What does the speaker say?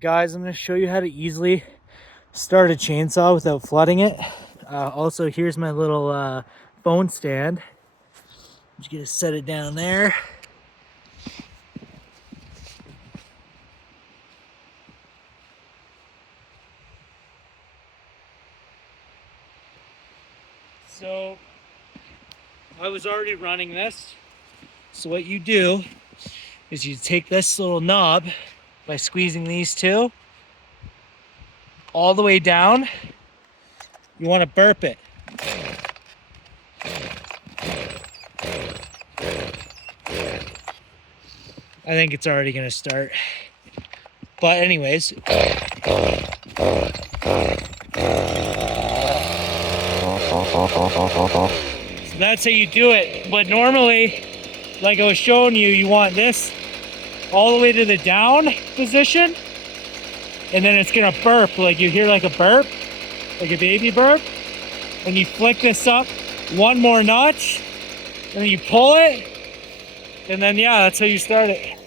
Guys, I'm going to show you how to easily start a chainsaw without flooding it. Also, here's my little phone stand. I'm just going to set it down there. So I was already running this. So what you do is you take this little knob by squeezing these two all the way down. You want to burp it. I think it's already going to start. But anyways. So that's how you do it. But normally, like I was showing you, you want this all the way to the down position. And then it's going to burp. Like you hear like a burp, like a baby burp. And you flick this up one more notch. And then you pull it. And then, yeah, that's how you start it.